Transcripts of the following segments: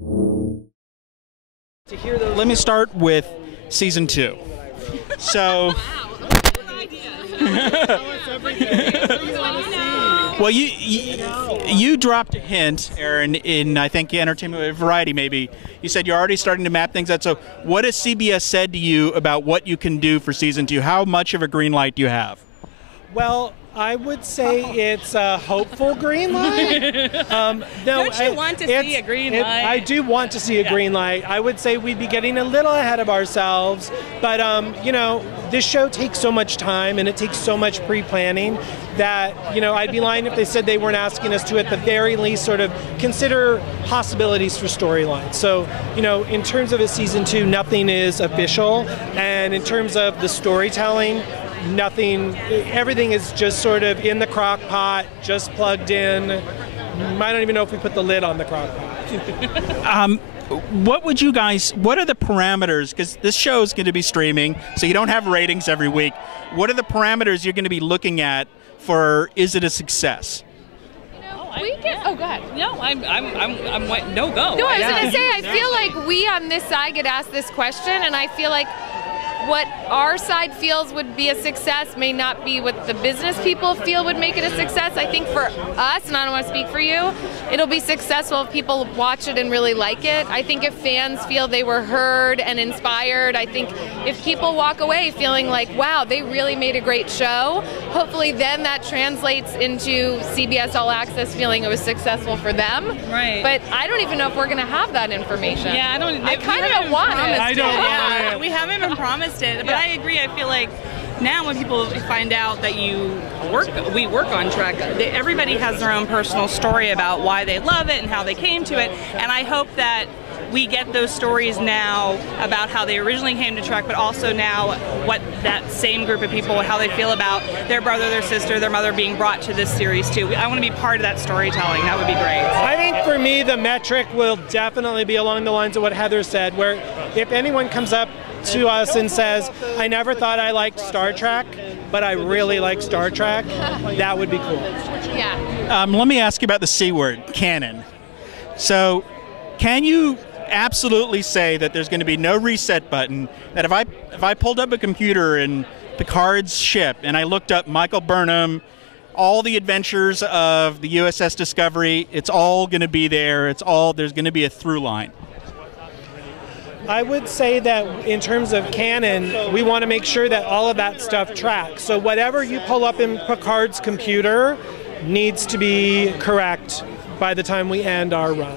Let me start with season 2. So, well, you dropped a hint, Aaron, in I think Entertainment Variety. Maybe you said you're already starting to map things out. So, what has CBS said to you about what you can do for season 2? How much of a green light do you have? Well, I would say it's a hopeful green light. Don't you want to see a green light? I do want to see a green light. I would say we'd be getting a little ahead of ourselves, but you know, this show takes so much time and it takes so much pre-planning that, you know, I'd be lying if they said they weren't asking us to, at the very least, sort of consider possibilities for storylines. So, you know, in terms of a season 2, nothing is official, and in terms of the storytelling, nothing, everything is just sort of in the crock pot, just plugged in. I don't even know if we put the lid on the crock pot. What would you guys, what are the parameters, because this show is going to be streaming, so you don't have ratings every week. What are the parameters you're going to be looking at for, is it a success? Oh, go ahead. No, I'm no go. No, I was going to say, I feel like we on this side get asked this question, and I feel like what our side feels would be a success may not be what the business people feel would make it a success. I think for us, and I don't want to speak for you, it'll be successful if people watch it and really like it. I think if fans feel they were heard and inspired, I think if people walk away feeling like, wow, they really made a great show, hopefully then that translates into CBS All Access feeling it was successful for them. Right. But I don't even know if we're going to have that information. Yeah, I kind of don't want it. I don't Yeah, we haven't been promised it, but I agree. I feel like now when people find out that we work on Trek, everybody has their own personal story about why they love it and how they came to it, and I hope that we get those stories now about how they originally came to Trek, but also now what that same group of people, how they feel about their brother, their sister, their mother being brought to this series too. I want to be part of that storytelling. That would be great. I think for me, the metric will definitely be along the lines of what Heather said, where if anyone comes up to us and says, I never thought I liked Star Trek, but I really like Star Trek, that would be cool. Yeah. Let me ask you about the C word, canon. So, can you absolutely say that there's going to be no reset button, that if I pulled up a computer in Picard's ship and I looked up Michael Burnham, all the adventures of the USS Discovery, it's all going to be there, there's going to be a through line? I would say that in terms of canon, we want to make sure that all of that stuff tracks. So whatever you pull up in Picard's computer needs to be correct by the time we end our run.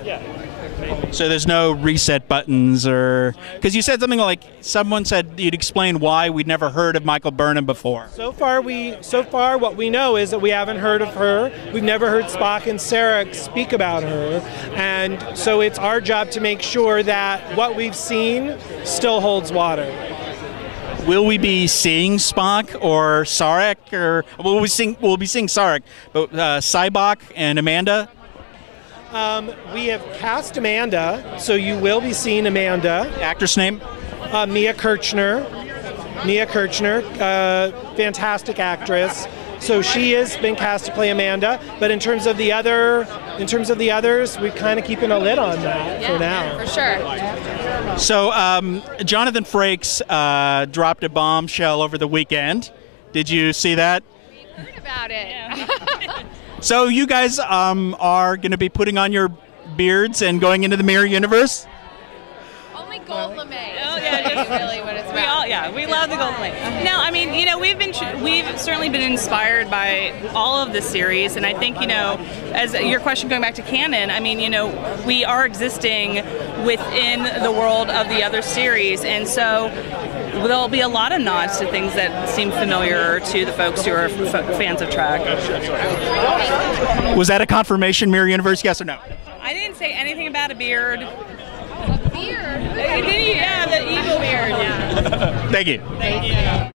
So there's no reset buttons, or because you said something like someone said you'd explain why we'd never heard of Michael Burnham before. So far what we know is that we haven't heard of her. We've never heard Spock and Sarek speak about her, and so it's our job to make sure that what we've seen still holds water. Will we be seeing Spock or Sarek, or we'll be seeing Sarek, but Sybok and Amanda? We have cast Amanda, so you will be seeing Amanda. Actress name? Mia Kirchner. Mia Kirchner, fantastic actress. So she has been cast to play Amanda, but in terms of the others, we're kind of keeping a lid on that for now. For sure. So Jonathan Frakes dropped a bombshell over the weekend. Did you see that? We heard about it. Yeah. So you guys are going to be putting on your beards and going into the Mirror Universe? Only Gold LeMay. Oh yeah, That's really what it's about. We love the Golden Lane. No, I mean, you know, we've certainly been inspired by all of the series, and I think, you know, as your question going back to canon, I mean, you know, we are existing within the world of the other series, and so there'll be a lot of nods to things that seem familiar to the folks who are fans of Trek. Was that a confirmation, Mirror Universe? Yes or no? I didn't say anything about a beard. A beard? Yeah, the evil beard. Yeah. Thank you. Thank you.